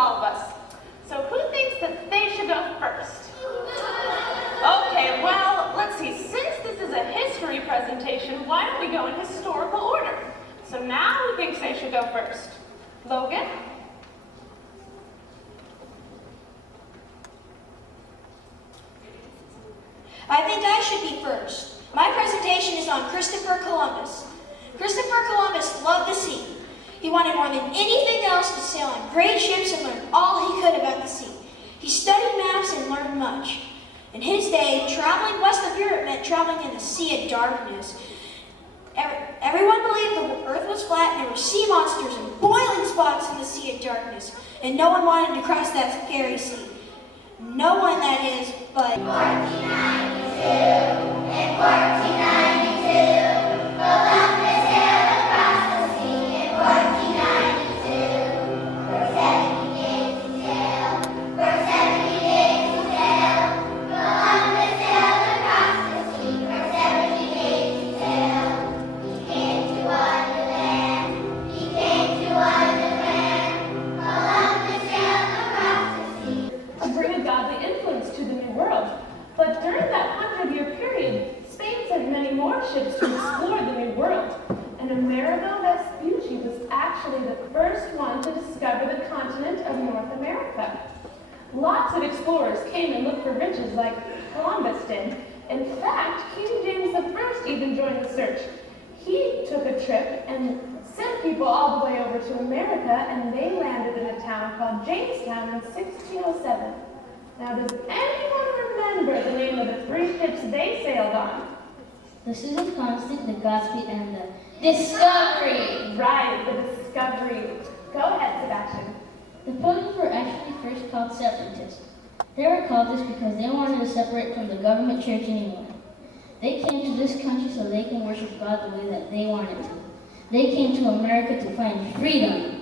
all of us. So who thinks that they should go first? Okay, well, let's see. Since this is a history presentation, why don't we go in historical order? So now who thinks they should go first? Logan? I think I should be first. My presentation is on Christopher Columbus. Christopher Columbus loved the sea. He wanted more than anything else to sail on great ships and learn all he could about the sea. He studied maps and learned much. In his day, traveling west of Europe meant traveling in the Sea of Darkness. Everyone believed the earth was flat and there were sea monsters and boiling spots in the Sea of Darkness. And no one wanted to cross that scary sea. No one, that is, but... 1492, in 1492, Columbus sailed across the sea in 1492. For 70 days he sailed, for 70 days he sailed. Columbus sailed across the sea, for 70 days he sailed. He came to Wonderland, he came to Wonderland. Columbus sailed across the sea. To bring a godly influence to the New World. But during that 100-year period, Spain sent many more ships to explore the New World. And Amerigo Vespucci was actually the first one to discover the continent of North America. Lots of explorers came and looked for riches like Columbus did. In fact, King James I even joined the search. He took a trip and sent people all the way over to America, and they landed in a town called Jamestown in 1607. Now, does anyone remember the name of the 3 ships they sailed on? The Susan Constant, the Godspeed, and the Discovery. Right, the Discovery. Go ahead, Sebastian. The Pilgrims were actually first called separatists. They were called this because they wanted to separate from the government church in England. They came to this country so they can worship God the way that they wanted to. They came to America to find freedom.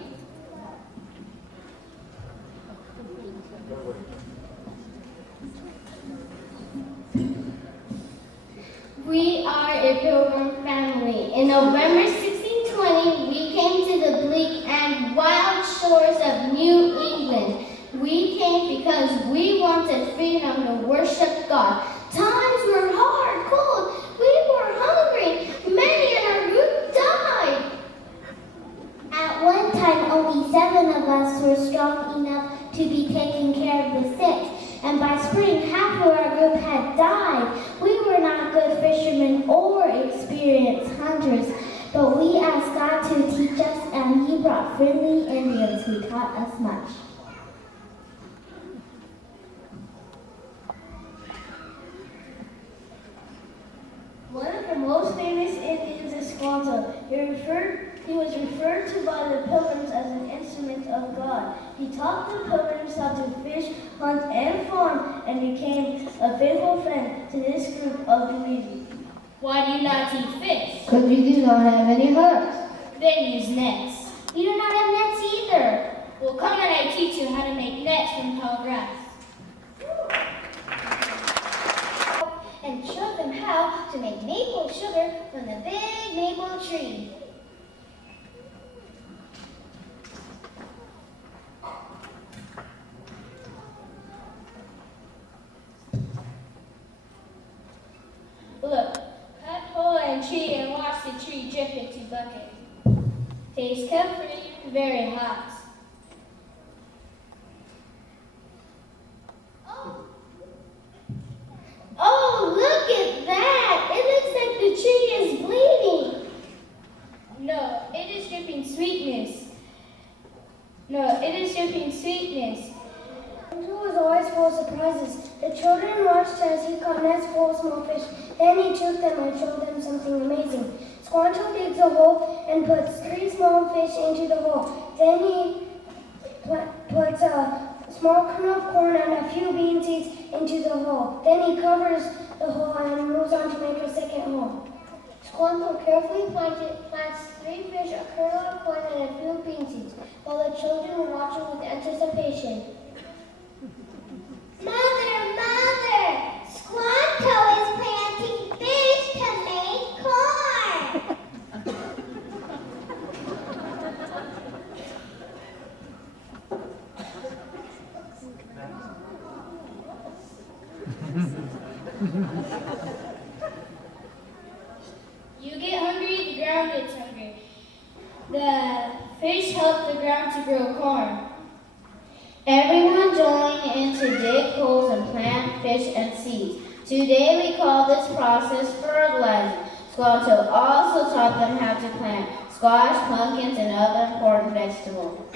We are a Pilgrim family. In November 1620, we came to the bleak and wild shores of New England. We came because we wanted freedom to worship God. Times were hard, cold. We were hungry. Many in our group died. At one time, only 7 of us were strong enough to be taking care of the sick. And by spring, half of our group had died. We were not good fishermen or experienced hunters, but we asked God to teach us, and He brought friendly Indians who taught us much. One of the most famous Indians is Squanto. He was referred to by the Pilgrims as an instrument of God. He taught the Pilgrims how to fish, hunt, and farm, and became a faithful friend to this group of believers. Why do you not eat fish? Because we do not have any hooks. Then use nets. We do not have nets either. Well, come and I teach you how to make nets from tall grass. And show them how to make maple sugar from the big maple tree. Look, cut hole in tree and watch the tree drip into bucket. Tastes comforting, very hot. Oh, look at that! It looks like the tree is bleeding. No, it is dripping sweetness. No, it is dripping sweetness. Squanto was always full of surprises. The children watched as he caught nets full of small fish. Then he took them and showed them something amazing. Squanto digs a hole and puts 3 small fish into the hole. Then he puts a small kernel of corn and a few bean seeds into the hole. Then he covers the hole and moves on to make a second hole. Squanto carefully plants 3 fish, a kernel of corn, and a few bean seeds, while the children were watching with anticipation. Mother! Squanto is planting fish to make corn! You get hungry, the ground gets hungry. The fish help the ground to grow corn. Everyone join in to dig holes and plant fish and seeds. Today we call this process fertilizing. Squanto also taught them how to plant squash, pumpkins, and other important vegetables.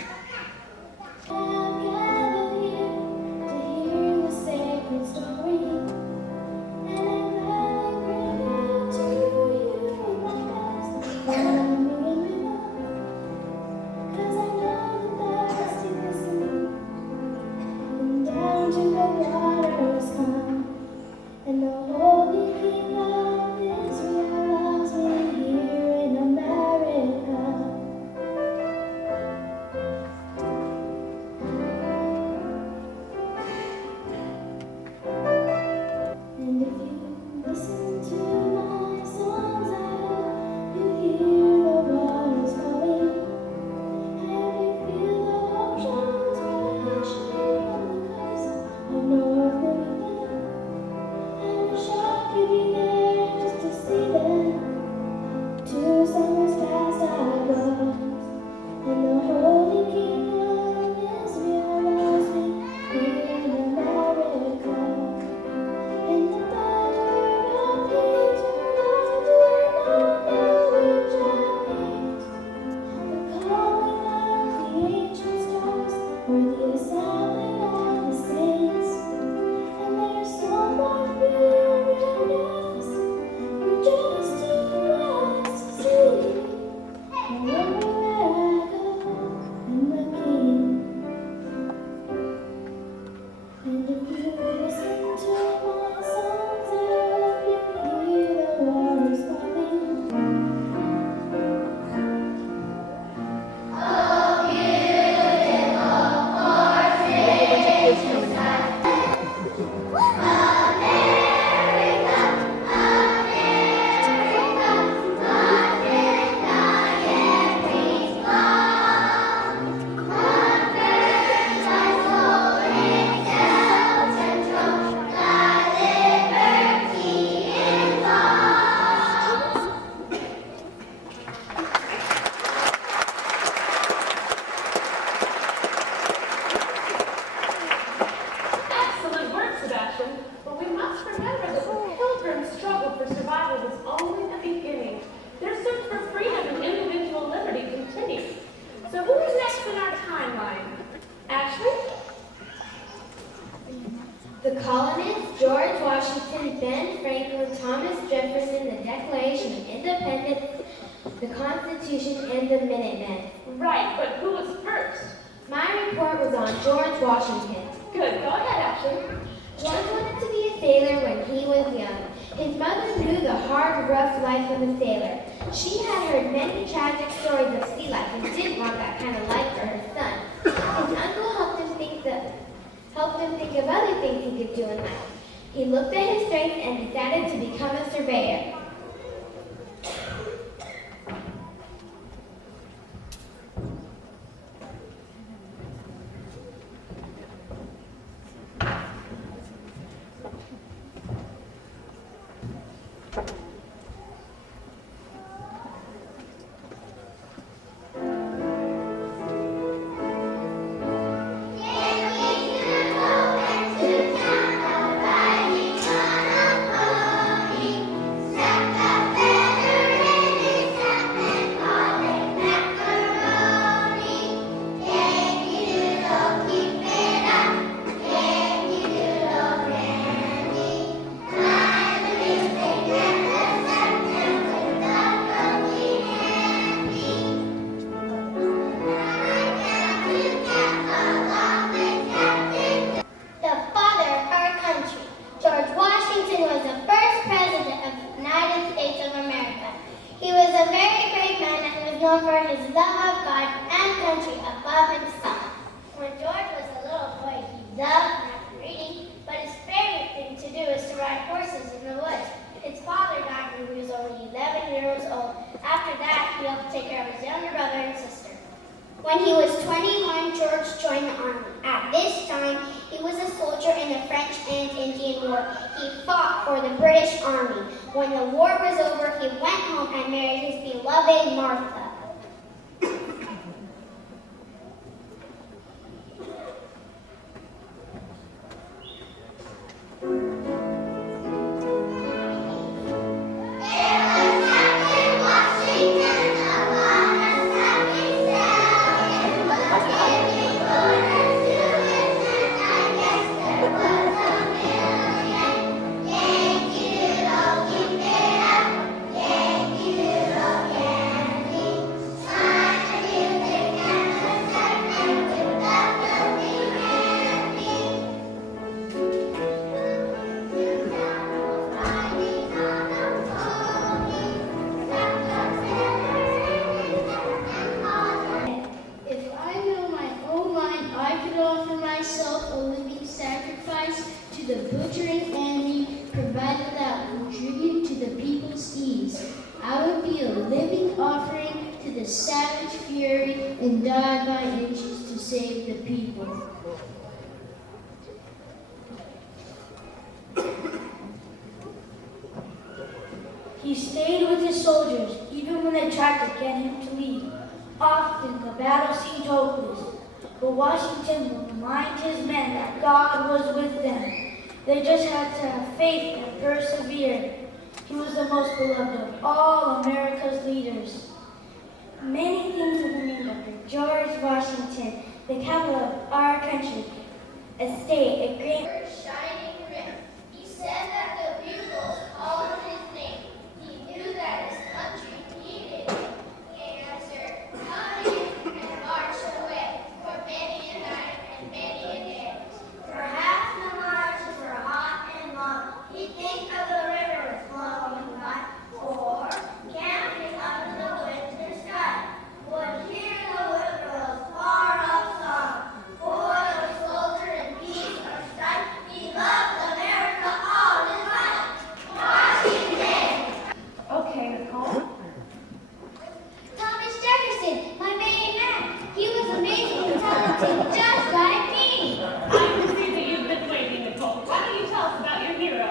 The colonists, George Washington, Ben Franklin, Thomas Jefferson, the Declaration of Independence, the Constitution, and the Minutemen. Right, but who was first? My report was on George Washington. Good, go ahead, Ashley. George wanted to be a sailor when he was young. His mother knew the hard, rough life of a sailor. She had heard many tragic stories of sea life and didn't want that kind of life for her son. His uncle helped him think of other things he could do in life. He looked at his strengths and decided to become a surveyor. When he was 21, George joined the army. At this time, He was a soldier in the French and Indian War. He fought for the British Army. When the war was over, he went home and married his beloved Martha. To the butchering enemy, provided that would contribute to the people's ease. I would be a living offering to the savage fury and die by inches to save the people. He stayed with his soldiers, even when they tried to get him to leave. Often the battle seemed hopeless, but Washington would remind his men that God was with them. They just had to have faith and persevere. He was the most beloved of all America's leaders. Many things have been named after George Washington, the capital of our country, a state, a great Shining rim. He said that the bugles called his name. He knew that his country needed him. He answered, "Come in," and marched away for many a night and many a day. Perhaps the marches were hot and long. He'd think of the river flowing by, or camping under the winter sky. Would hear the whippoorwill's far-off song. For the soldier in peace or strife, he loved America all his life. Washington! Okay, Nicole. Thomas Jefferson, my main man. He was amazing and talented, just like me. I can see that you've been waiting, Nicole. Why don't you tell us about your hero?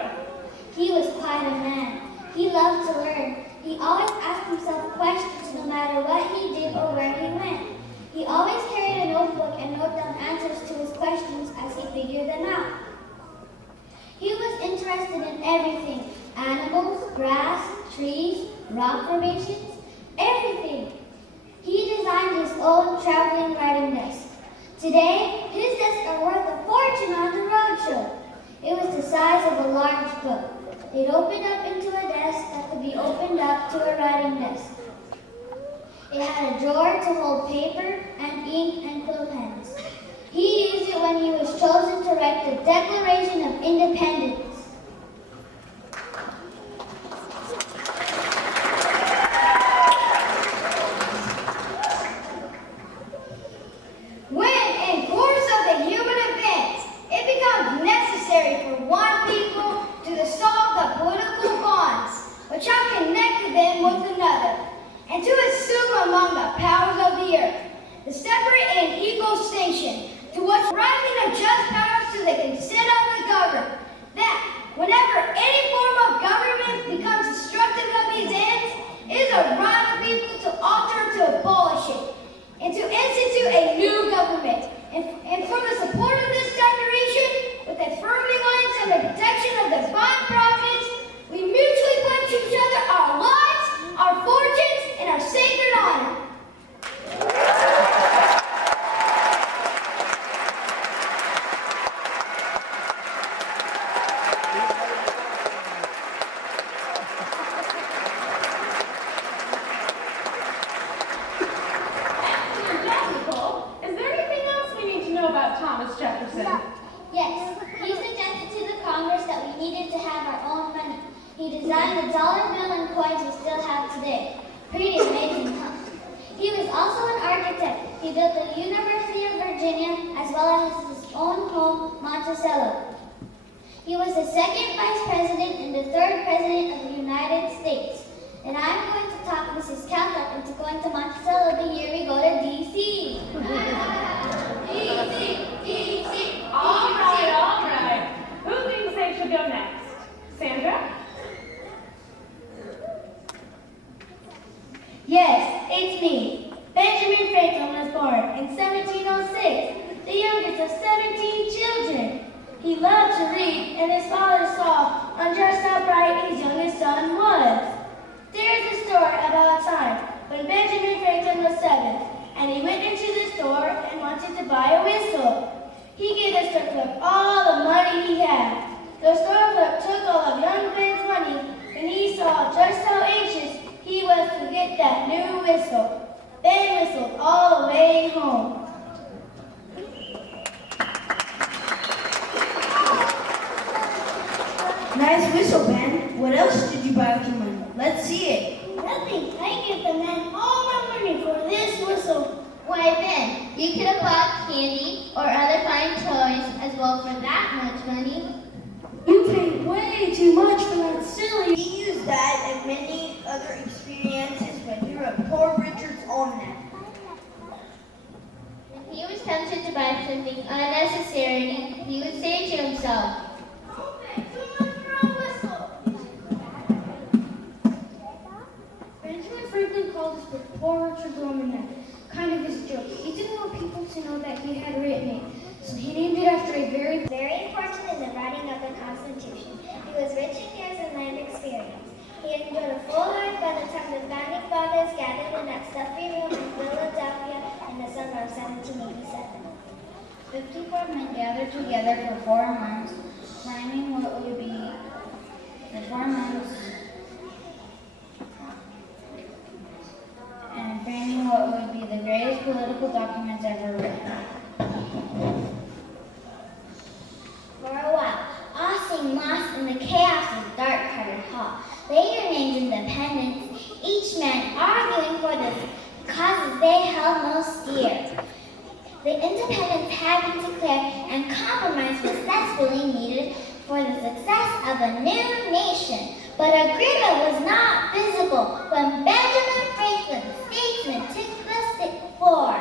He was quite a man. He loved to learn. He always asked himself questions no matter what he did or where he went. He always carried a notebook and wrote down answers to his questions as he figured them out. He was interested in everything: animals, grass, trees, rock formations, everything. He designed his own traveling writing desk. Today, his desks are worth a fortune on the roadshow. It was the size of a large book. It opened up into a desk that could be opened up to a writing desk. It had a drawer to hold paper and ink and quill pens. He used it when he was chosen to write the Declaration of Independence. When, in course of the human events, it becomes necessary for one people to dissolve the political bonds which have connected them with another, and to assume among the powers of the earth the separate and equal station to which rising of just powers to the consent of the governed, that whenever any form of government becomes destructive of these ends, it is a right of people to alter to abolish it, and to institute a new government. And for the support of this declaration, with the affirming alliance and the protection of divine providence, we mutually pledge to each other our lives, our fortunes, and our sacred honor. Nicole, is there anything else we need to know about Thomas Jefferson? Yes, he suggested to the Congress that we needed to have our own money. He designed the dollar bill and coins we still have today. Pretty amazing, huh? He was also an architect. He built the University of Virginia as well as his own home, Monticello. He was the second vice president and the third president of the United States. And I'm going to talk Mrs. Caltech into going to Monticello the year we go to D.C. All right. born in 1706, the youngest of 17 children. He loved to read, and his father saw on just how bright his youngest son was. There is a story about a time when Benjamin Franklin was 7, and he went into the store and wanted to buy a whistle. He gave the store clerk all the money he had. The store clerk took all of young Ben's money, and he saw just how anxious he was to get that new whistle. Ben whistled all the way home. Nice whistle, Ben. What else did you buy with your money? Let's see it. Nothing. I gave the man all my money for this whistle. Why, Ben, you could have bought candy or other fine toys as well for that much money. You paid way too much for that silly. He used that and many other experiences when he wrote Poor Richard's Almanac. When he was tempted to buy something unnecessary, he would say to himself, Benjamin Franklin called this book Poor Richard's Almanac, kind of his joke. He didn't want people to know that he had written it, so he named it after a very important in the writing of the Constitution. He was rich in years and life experience. He enjoyed a full life by the time the founding fathers gathered in that stuffy room in Philadelphia in the summer of 1787. 54 men gathered together for 4 months, planning what would be the 4 months and framing what would be the greatest political documents ever written. For a while, all seemed lost in the chaos of dark-colored hall. Later named Independence, each man arguing for the causes they held most dear. The independence had been declared, and compromise was desperately needed for the success of a new nation. But agreement was not visible when Benjamin Franklin, statesman, took the floor.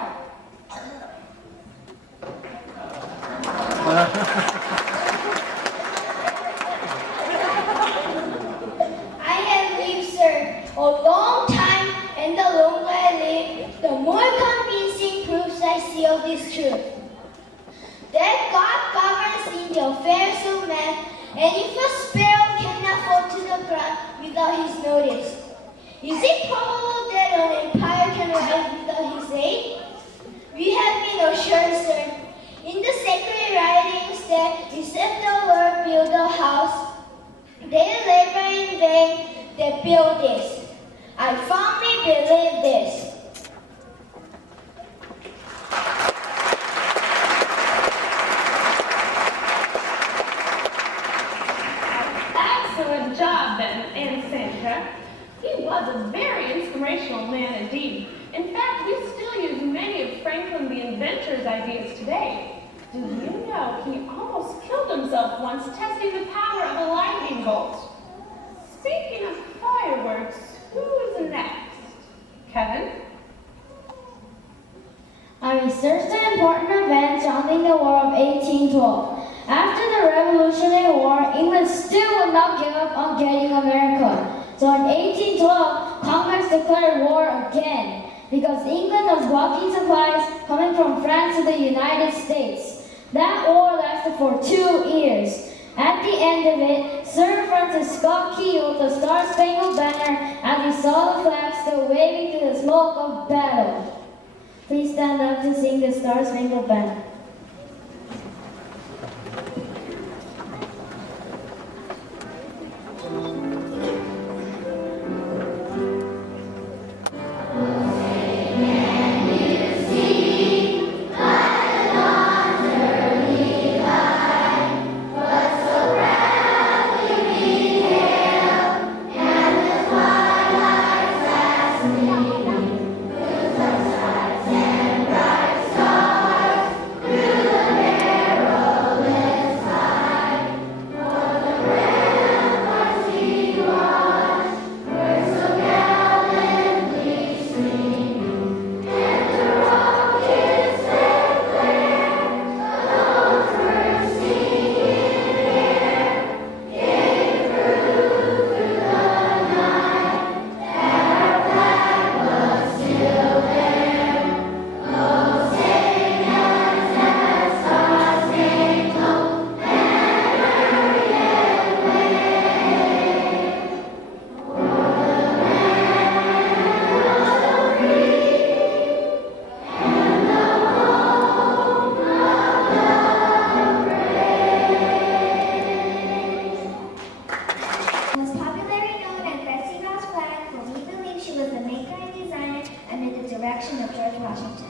I have lived, sir, a long time, and the longer I live, the more convincing proofs I see of this truth. That God governs in the affairs of man, and if a sparrow cannot fall to the ground without his notice, is it probable that an empire can rise without his aid? We have been assured, sir, in the sacred writings that except the Lord build a house, they labor in vain that build this. I firmly believe this. Excellent job, Ben and Sandra. He was a very inspirational man indeed. In fact, we still use many of Franklin the inventor's ideas today. Do you know he almost killed himself once testing the power of a lightning bolt? Speaking of fireworks, who is next? Kevin? I researched the important events surrounding the War of 1812. After the Revolutionary War, England still would not give up on getting America. So in 1812, Congress declared war again because England was blocking supplies coming from France to the United States. That war lasted for 2 years. At the end of it, Sir Francis Scott Key wrote the Star-Spangled Banner as he saw the flag still waving through the smoke of battle. Please stand up to sing the Star-Spangled Banner. Declaration of George Washington.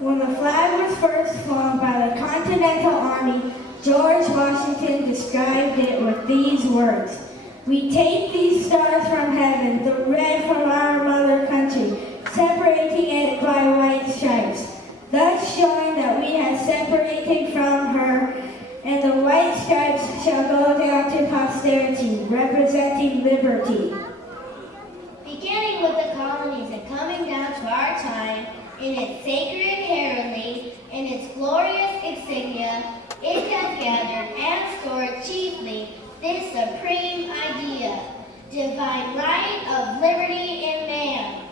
When the flag was first flown by the Continental Army, George Washington described it with these words: "We take these stars from heaven, the red from our mother country, separating it by white stripes, thus showing that we have separated from her, and the white stripes shall go down to posterity, representing liberty." Beginning with the colonies and coming down to our time, in its sacred heraldry, in its glorious insignia, it has gathered and stored chiefly this supreme idea, divine right of liberty in man.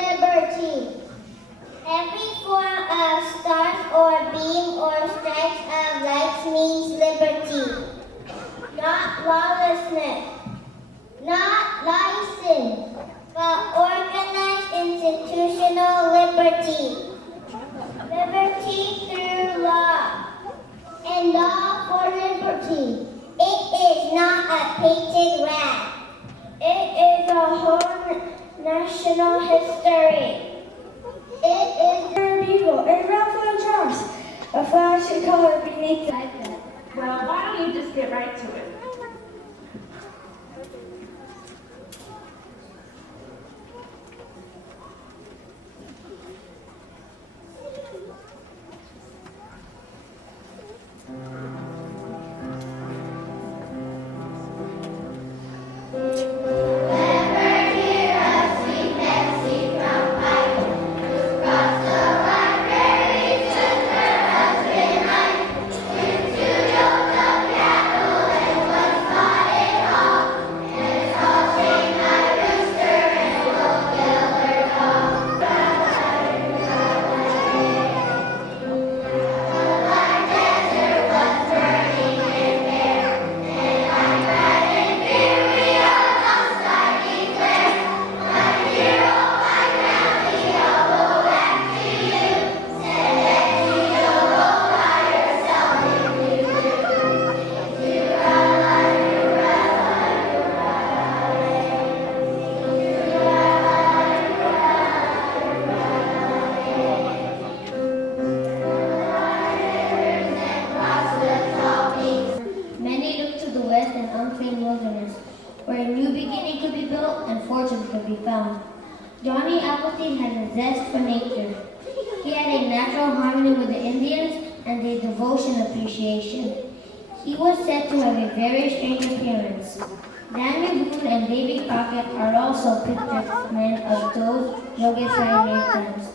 Liberty. Every form of stars or beam or stripes of light means liberty. Not lawlessness, not license, but organized institutional liberty. Liberty through law, and law for liberty. It is not a painted rag. It is a whole national history. It is A bugle, a ruffle of drums, a flash of color beneath the iPad. Well, why don't you just get right to it? where a new beginning could be built and fortune could be found. Johnny Appleseed had a zest for nature. He had a natural harmony with the Indians and a devotion appreciation. He was said to have a very strange appearance. Daniel Boone and Davy Crockett are also pictured men of those rugged pioneer times.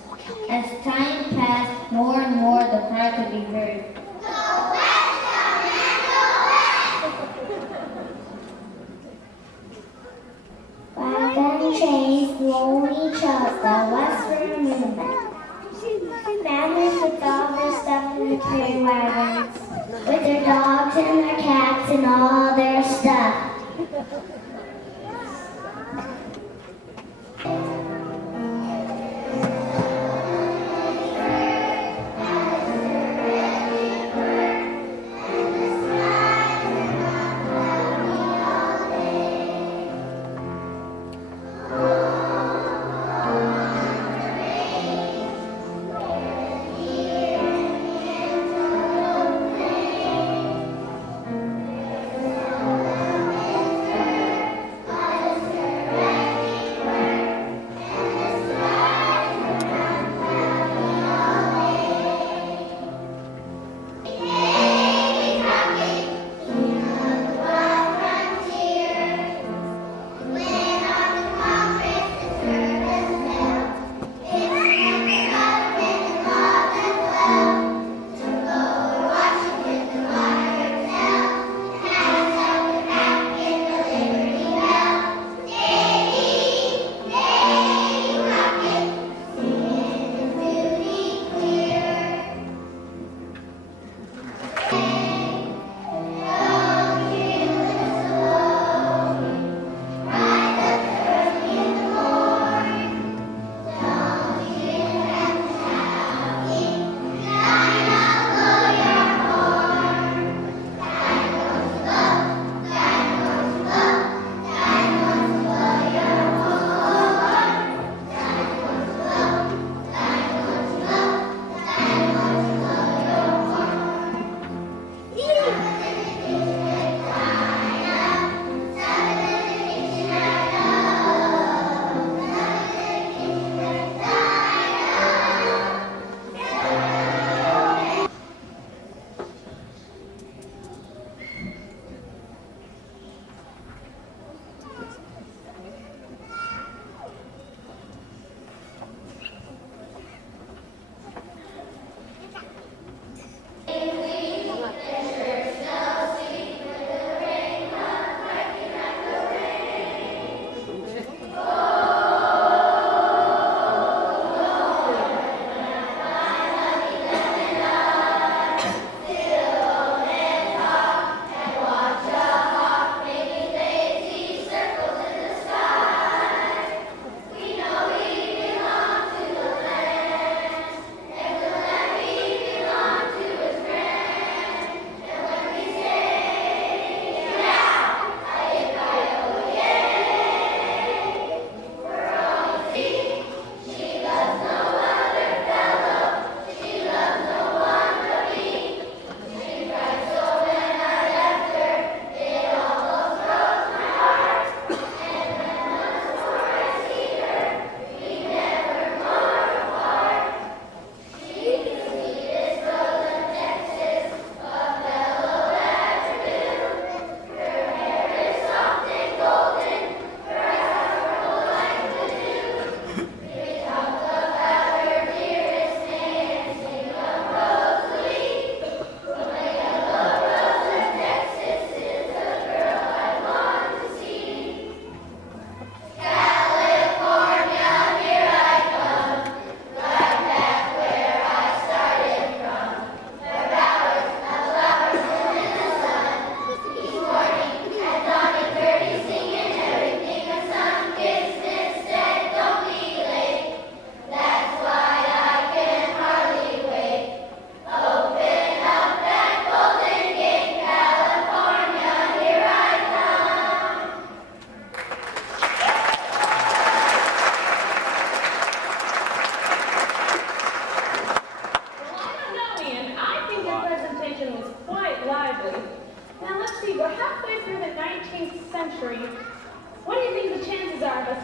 As time passed, more and more the cry could be heard. Wagon trains slowly trot the western movement. Families with all their stuff in the train wagons, with their dogs and their cats and all their stuff.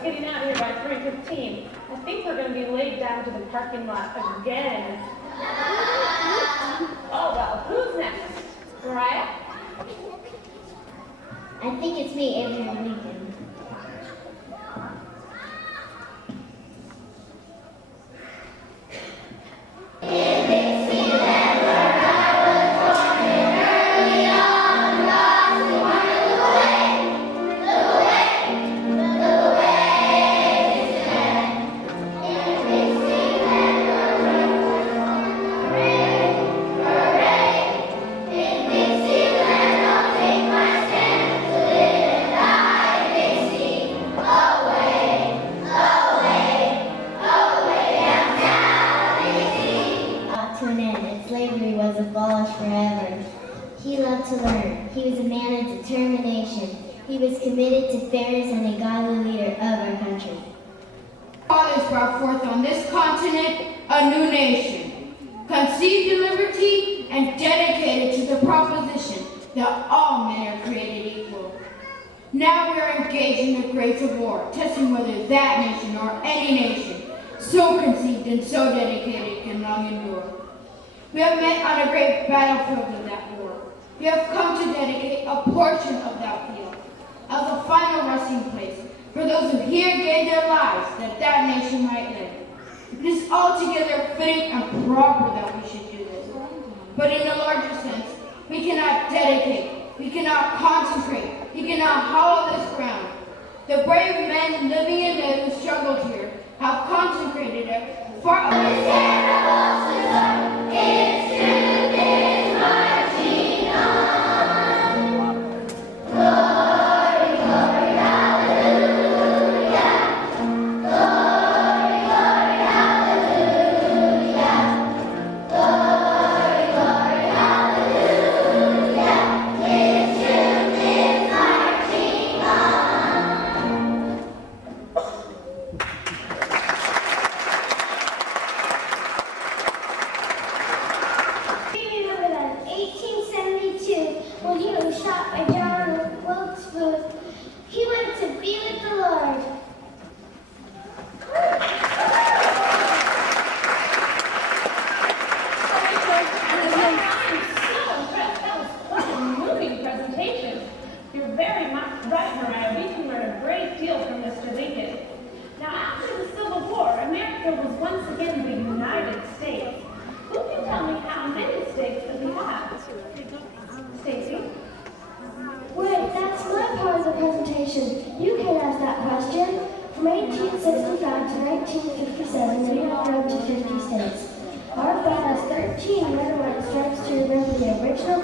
getting out here by 3:15. I think we're going to be laid down to the parking lot again. Oh, well, who's next? Mariah? I think it's me, Abraham Lincoln. He loved to learn. He was a man of determination. He was committed to fairness and a godly leader of our country. Fathers brought forth on this continent a new nation, conceived in liberty and dedicated to the proposition that all men are created equal. Now we are engaged in the great of war, testing whether that nation or any nation, so conceived and so dedicated, can long endure. We have met on a great battlefield of that war. We have come to dedicate a portion of that field as a final resting place for those who here gave their lives that that nation might live. It is altogether fitting and proper that we should do this. But in a larger sense, we cannot dedicate, we cannot consecrate, we cannot hollow this ground. The brave men living and dead who struggled here have consecrated it for us. Its truth is marching on. Glory, glory, hallelujah. Glory, glory, hallelujah. Glory, glory, hallelujah. Its truth is marching on. When he was shot by John Wilkes Booth, he went to be with the Lord. That was quite a moving presentation. You're very much right, Mariah. We can learn a great deal from Mr. Lincoln. Now, after the Civil War, America was once again the United States. Who can tell me how many states that we have? Stacy? Wait, that's my part of the presentation. You can ask that question. From 1865 to 1957, we have grown to 50 states. Our flag has 13 red and white stripes to remember the original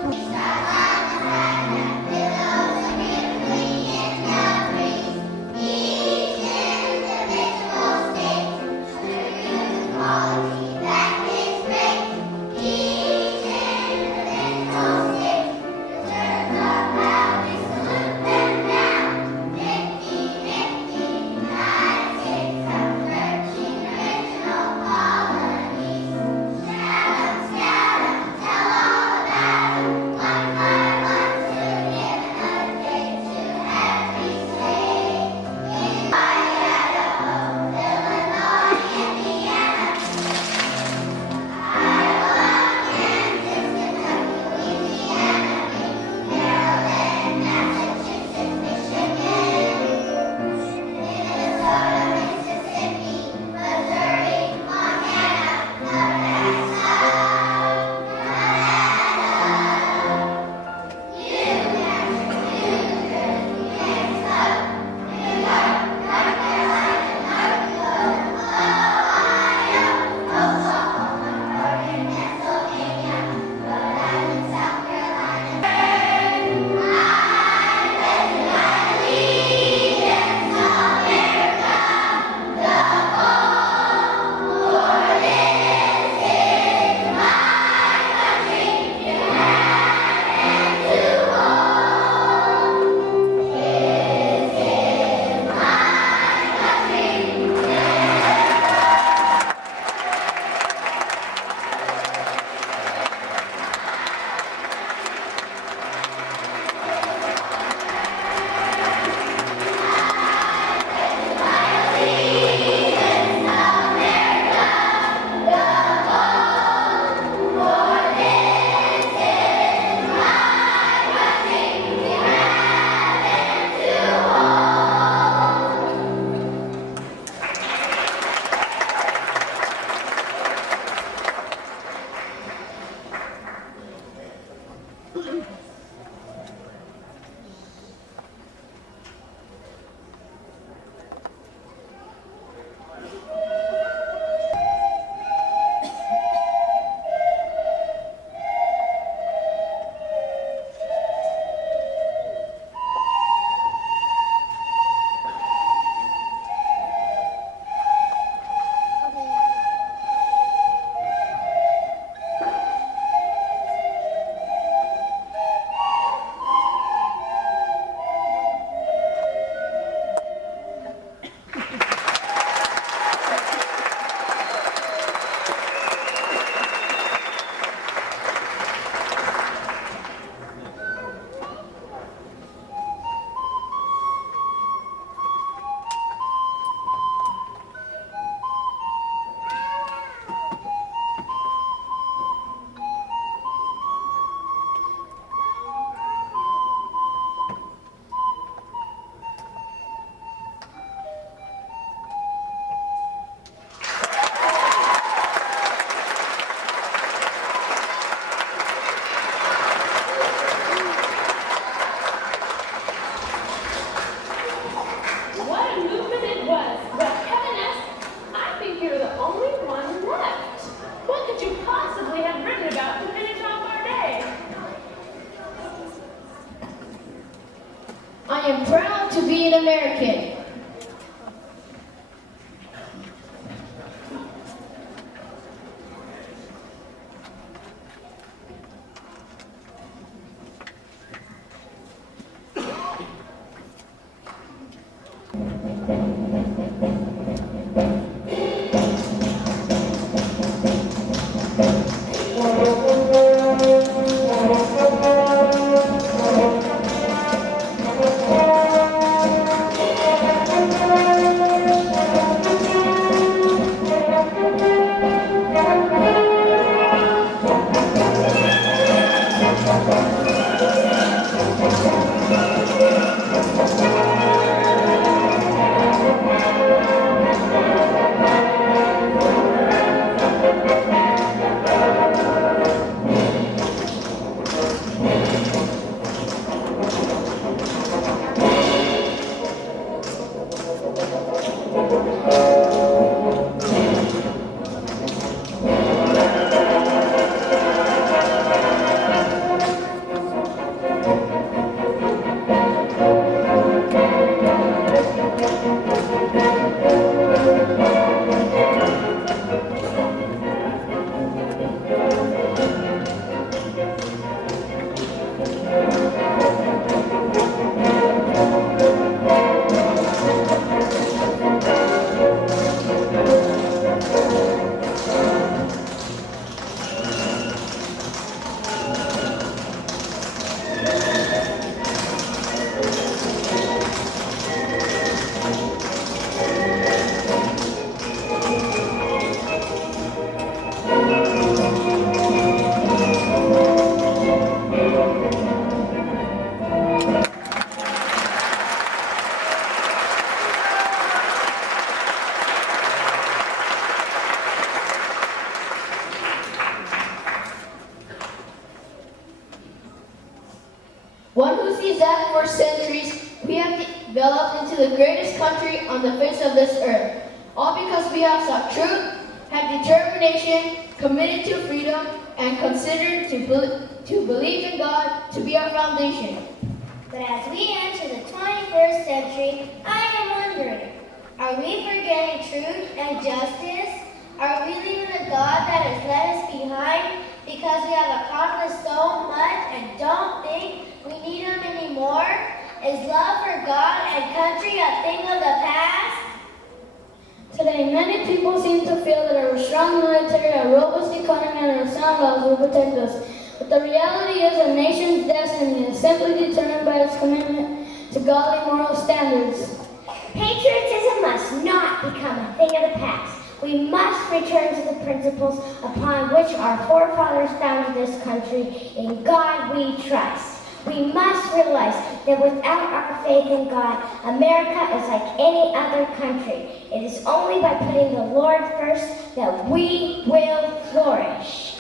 One who sees that for centuries we have developed into the greatest country on the face of this earth. All because we have sought truth, have determination, committed to freedom, and considered to believe in God to be our foundation. But as we enter the 21st century, I am wondering, are we forgetting truth and justice? Are we leaving a God that has left us behind because we have accomplished so much and don't think we need Him anymore? Is love for God and country a thing of the past? Today, many people seem to feel that a strong military, a robust economy, and a sound laws will protect us. But the reality is a nation's destiny is simply determined by its commitment to godly moral standards. Patriotism must not become a thing of the past. We must return to the principles upon which our forefathers founded this country. In God we trust. We must realize that without our faith in God, America is like any other country. It is only by putting the Lord first that we will flourish.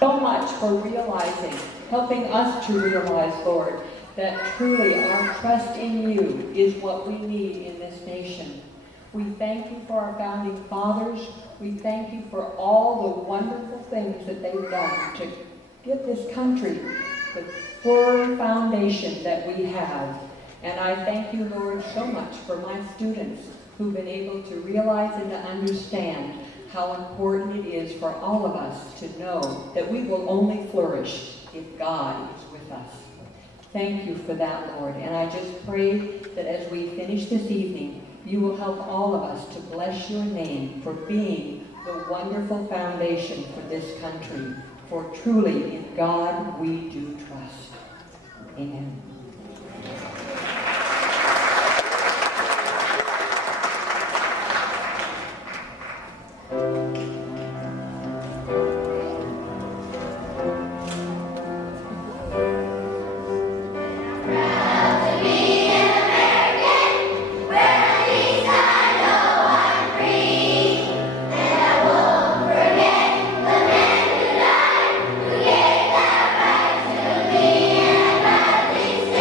So much for realizing, helping us to realize, Lord, that truly our trust in you is what we need in this nation. We thank you for our founding fathers. We thank you for all the wonderful things that they've done to give this country the firm foundation that we have. And I thank you, Lord, so much for my students who've been able to realize and to understand how important it is for all of us to know that we will only flourish if God is with us. Thank you for that, Lord. And I just pray that as we finish this evening, you will help all of us to bless your name for being the wonderful foundation for this country. For truly in God we do trust. Amen. Please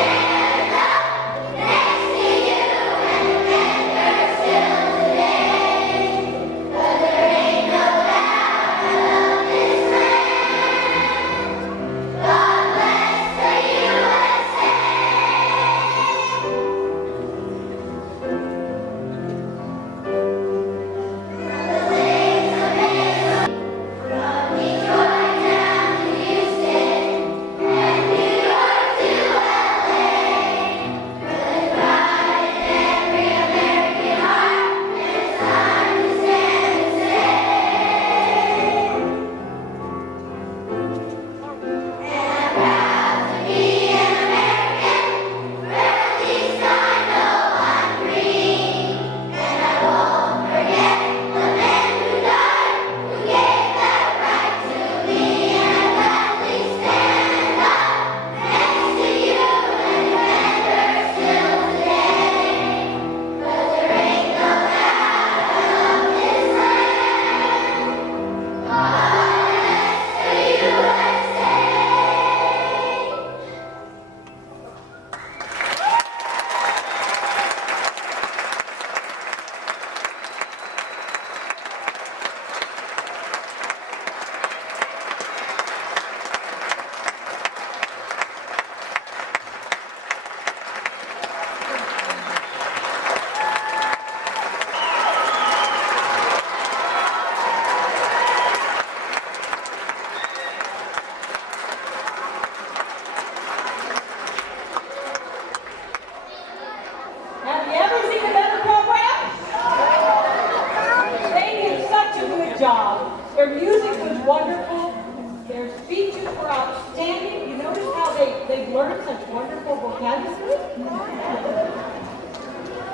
learned such wonderful vocabulary.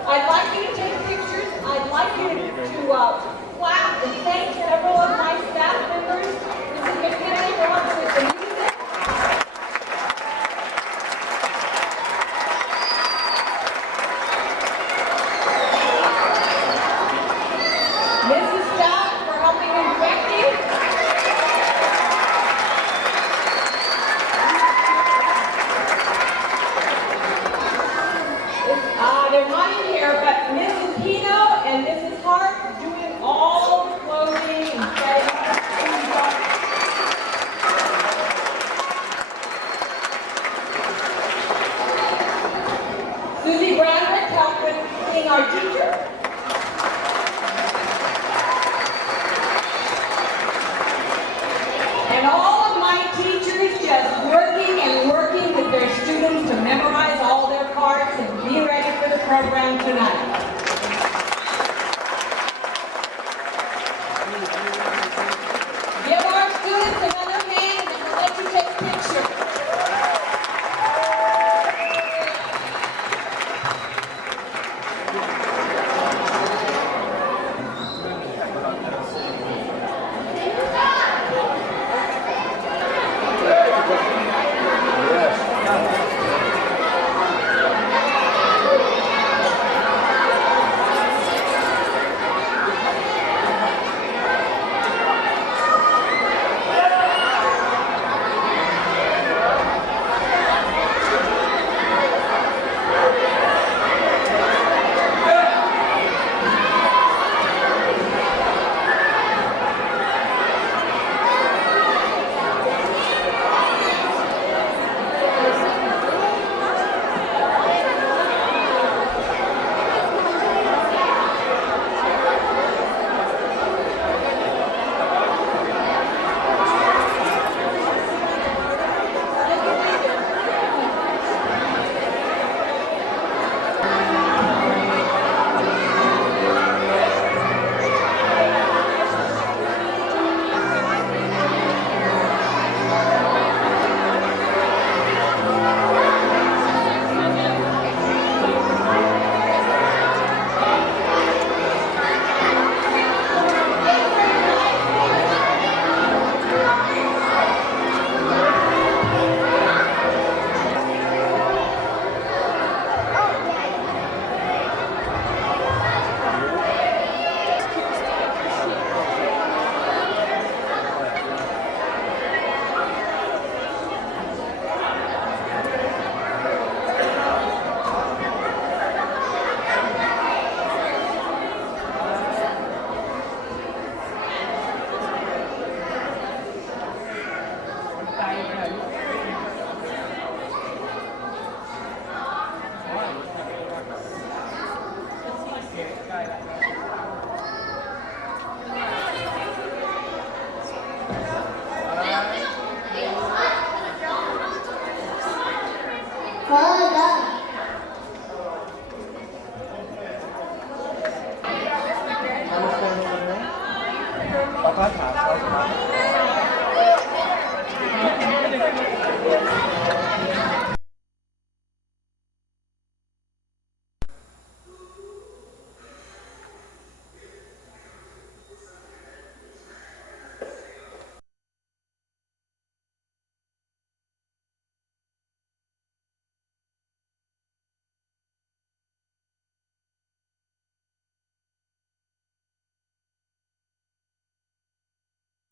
I'd like you to take pictures. I'd like you to clap and thank several of my staff members. Mrs. McKinley helps with the music. Mrs. Stout for helping in directing. They're not in here, but Mrs. Pino and Mrs. Hart are doing all the clothing and threading. Susie Brandrick helped with being our teacher.